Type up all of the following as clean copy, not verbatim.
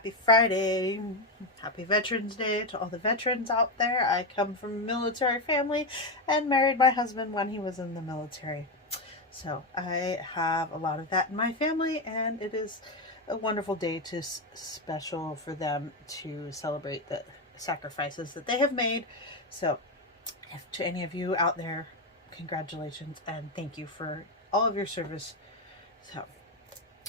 Happy Friday. Happy Veterans Day to all the veterans out there. I come from a military family and married my husband when he was in the military. So I have a lot of that in my family, and it is a wonderful day to special for them to celebrate the sacrifices that they have made. So if to any of you out there, congratulations and thank you for all of your service. So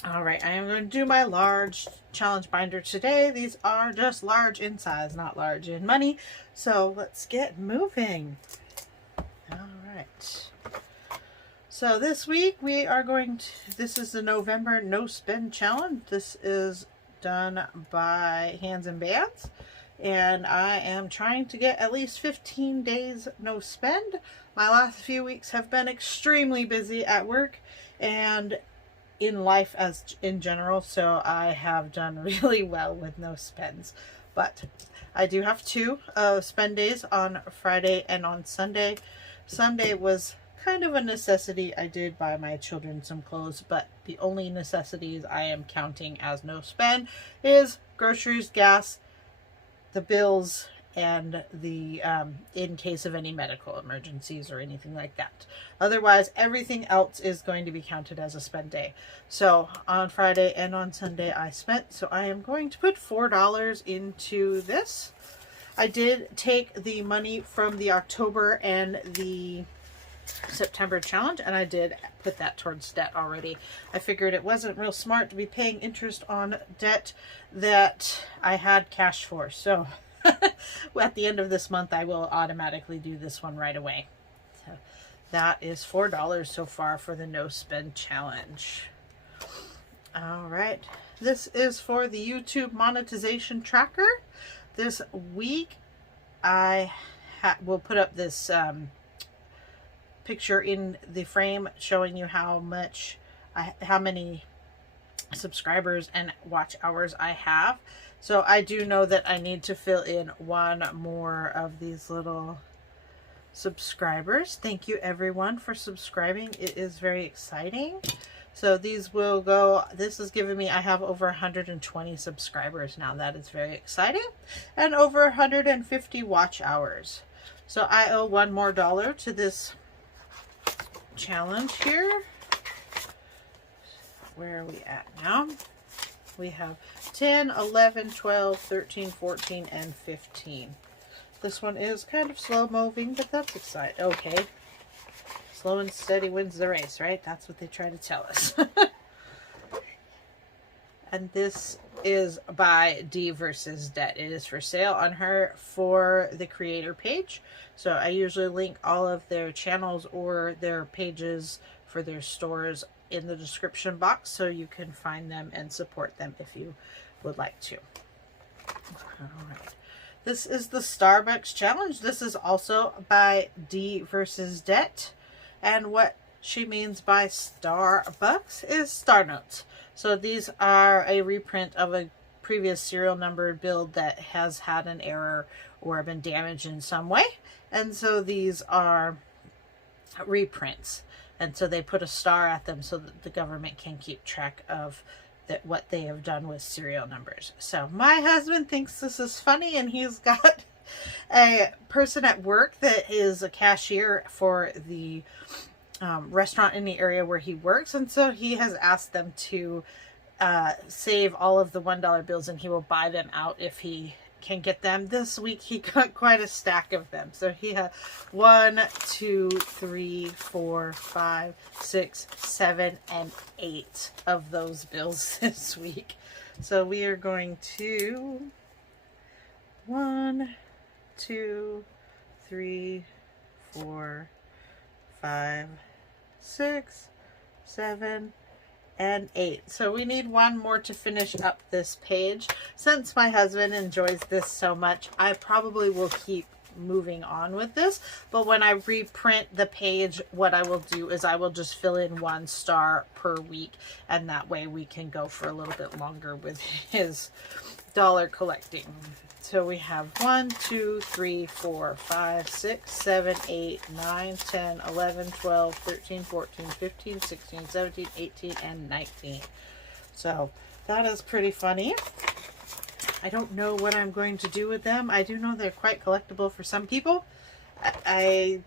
all right, I am going to do my large challenge binder today. These are just large in size, not large in money. So let's get moving. All right. So this week we are going to, this is the November no spend challenge. This is done by Hands and Bands. And I am trying to get at least 15 days no spend. My last few weeks have been extremely busy at work and in life as in general, so I have done really well with no spends. But I do have two spend days on Friday and on Sunday. Sunday was kind of a necessity. I did buy my children some clothes, but the only necessities I am counting as no spend is groceries, gas, the bills, and the in case of any medical emergencies or anything like that. Otherwise, everything else is going to be counted as a spend day. So on Friday and on Sunday I spent, so I am going to put $4 into this. I did take the money from the October and the September challenge, and I did put that towards debt already. I figured it wasn't real smart to be paying interest on debt that I had cash for. So at the end of this month, I will automatically do this one right away. So that is $4 so far for the no spend challenge. All right. This is for the YouTube monetization tracker. This week, I will put up this picture in the frame showing you how many subscribers and watch hours I have. So I do know that I need to fill in one more of these little subscribers. Thank you everyone for subscribing. It is very exciting. So these will go, this is giving me, I have over 120 subscribers now. That is very exciting. And over 150 watch hours. So I owe one more dollar to this challenge here. Where are we at now? We have 10, 11, 12, 13, 14, and 15. This one is kind of slow moving, but that's exciting. Okay. Slow and steady wins the race, right? That's what they try to tell us. And this is by D versus Debt. It is for sale on her for the creator page. So I usually link all of their channels or their pages for their stores in the description box, so you can find them and support them if you would like to. All right. This is the Starbucks challenge. This is also by D versus Debt. And what she means by Starbucks is Star Notes. So these are a reprint of a previous serial numbered build that has had an error or been damaged in some way. And so these are reprints. And so they put a star at them so that the government can keep track of what they have done with serial numbers. So my husband thinks this is funny, and he's got a person at work that is a cashier for the restaurant in the area where he works. And so he has asked them to save all of the $1 bills, and he will buy them out if he can get them. This week he got quite a stack of them. So he had 1, 2, 3, 4, 5, 6, 7, and 8 of those bills this week. So we are going to 1, 2, 3, 4, 5, 6, 7, and 8. So we need one more to finish up this page. Since my husband enjoys this so much, I probably will keep moving on with this, but when I reprint the page, what I will do is I will just fill in 1 star per week, and that way we can go for a little bit longer with his dollar collecting. So we have 1, 2, 3, 4, 5, 6, 7, 8, 9, 10, 11, 12, 13, 14, 15, 16, 17, 18, and 19. So that is pretty funny. I don't know what I'm going to do with them. I do know they're quite collectible for some people. I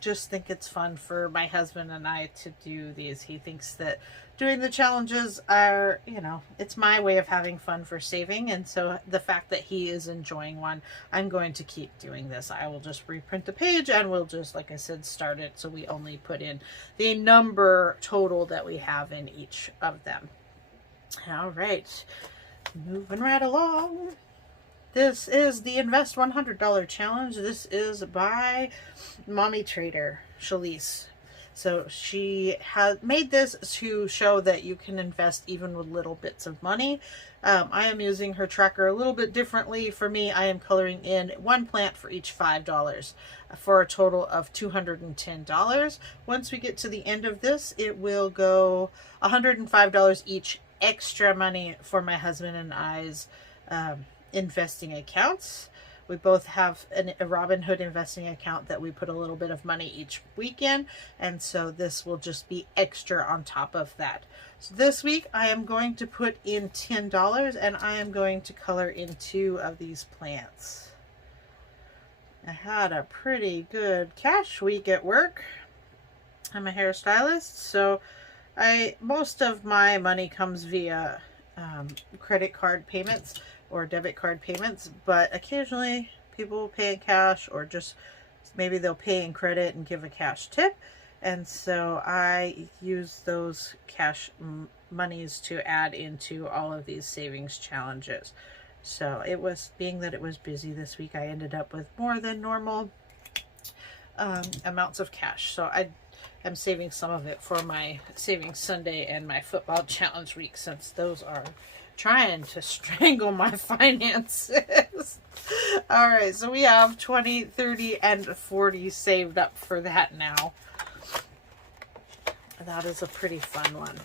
just think it's fun for my husband and I to do these. He thinks that doing the challenges are, you know, it's my way of having fun for saving. And so the fact that he is enjoying one, I'm going to keep doing this. I will just reprint the page and we'll just, like I said, start it. So we only put in the number total that we have in each of them. All right, moving right along. This is the Invest $100 Challenge. This is by Mommy Trader, Shalise. So she has made this to show that you can invest even with little bits of money. I am using her tracker a little bit differently. For me, I am coloring in one plant for each $5 for a total of $210. Once we get to the end of this, it will go $105 each extra money for my husband and I's investing accounts. We both have a Robinhood investing account that we put a little bit of money each week in, and so this will just be extra on top of that. So this week I am going to put in $10 and I am going to color in 2 of these plants. I had a pretty good cash week at work. I'm a hairstylist, so most of my money comes via credit card payments or debit card payments, but occasionally people will pay in cash, or just maybe they'll pay in credit and give a cash tip. And so I use those cash monies to add into all of these savings challenges. So it was, being that it was busy this week, I ended up with more than normal amounts of cash. So I'm saving some of it for my Savings Sunday and my football challenge week, since those are trying to strangle my finances. All right, so we have 20, 30, and 40 saved up for that now. That is a pretty fun one.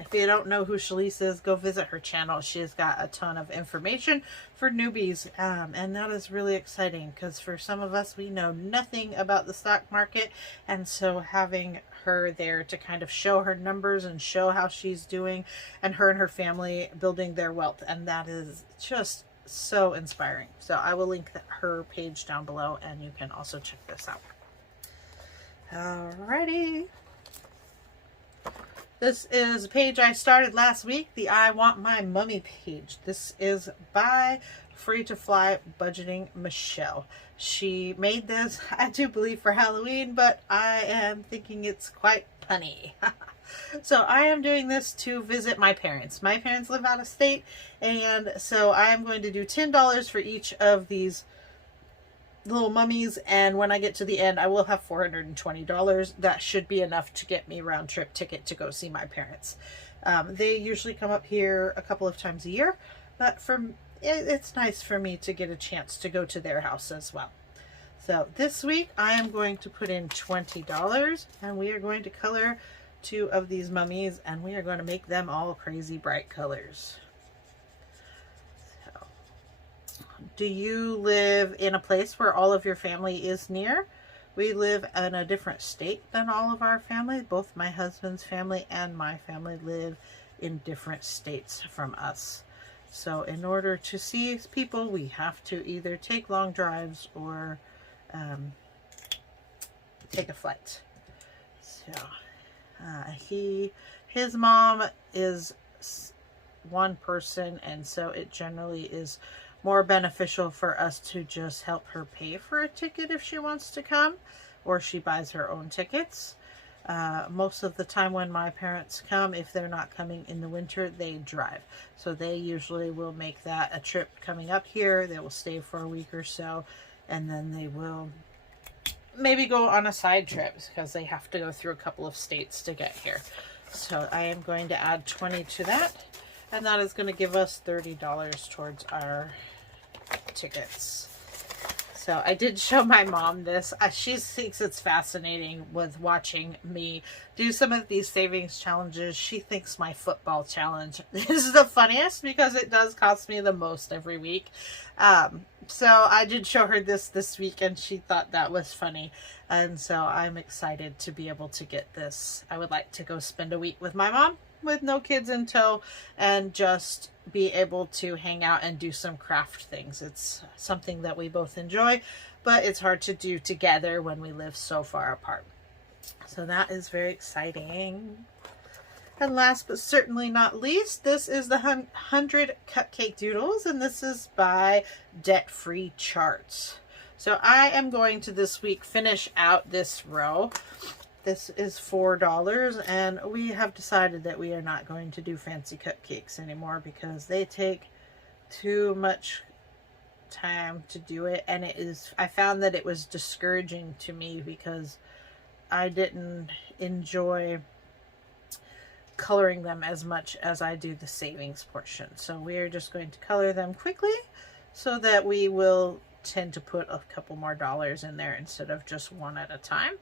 If you don't know who Shalise is, go visit her channel. She has got a ton of information for newbies, and that is really exciting, because for some of us, we know nothing about the stock market, and so having her there to kind of show her numbers and show how she's doing, and her family building their wealth, and that is just so inspiring. So I will link her page down below, and you can also check this out. Alrighty. This is a page I started last week, the I Want My Mummy page. This is by Free2Fly Budgeting Michelle. She made this, I do believe, for Halloween, but I am thinking it's quite punny. So I am doing this to visit my parents. My parents live out of state, and so I am going to do $10 for each of these little mummies, and when I get to the end I will have $420. That should be enough to get me round trip ticket to go see my parents. They usually come up here a couple of times a year, but it's nice for me to get a chance to go to their house as well. So this week I am going to put in $20, and we are going to color 2 of these mummies, and we are going to make them all crazy bright colors. Do you live in a place where all of your family is near? We live in a different state than all of our family. Both my husband's family and my family live in different states from us. So in order to see people, we have to either take long drives or take a flight. So his mom is one person, and so it generally is more beneficial for us to just help her pay for a ticket if she wants to come, or she buys her own tickets. Most of the time when my parents come, if they're not coming in the winter, they drive. So they usually will make that a trip coming up here. They will stay for a week or so, and then they will maybe go on a side trip, because they have to go through a couple of states to get here. So I am going to add 20 to that, and that is going to give us $30 towards our tickets. So I did show my mom this. She thinks it's fascinating with watching me do some of these savings challenges. She thinks my football challenge is the funniest, because it does cost me the most every week. So I did show her this week, and she thought that was funny. And so I'm excited to be able to get this. I would like to go spend a week with my mom with no kids in tow and just be able to hang out and do some craft things. It's something that we both enjoy, but it's hard to do together when we live so far apart. So that is very exciting. And last but certainly not least, this is the 100 Cupcake Doodles, and this is by Debt Free Charts. So I am going to this week finish out this row. This is $4, and we have decided that we are not going to do fancy cupcakes anymore because they take too much time to do it, and I found that it was discouraging to me because I didn't enjoy coloring them as much as I do the savings portion. So we are just going to color them quickly so that we will tend to put a couple more dollars in there instead of just one at a time,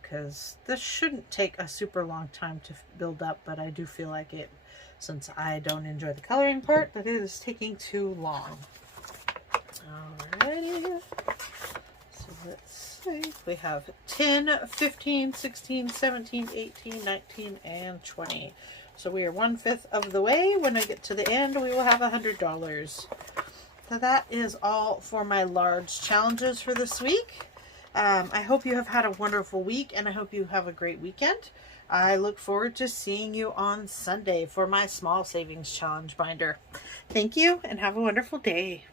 because this shouldn't take a super long time to build up, but I do feel like it, since I don't enjoy the coloring part, that it is taking too long. Alrighty, so let's see, we have 10, 15, 16, 17, 18, 19, and 20. So we are 1/5 of the way. When I get to the end, we will have $100. So that is all for my large challenges for this week. I hope you have had a wonderful week, and I hope you have a great weekend. I look forward to seeing you on Sunday for my small savings challenge binder. Thank you, and have a wonderful day.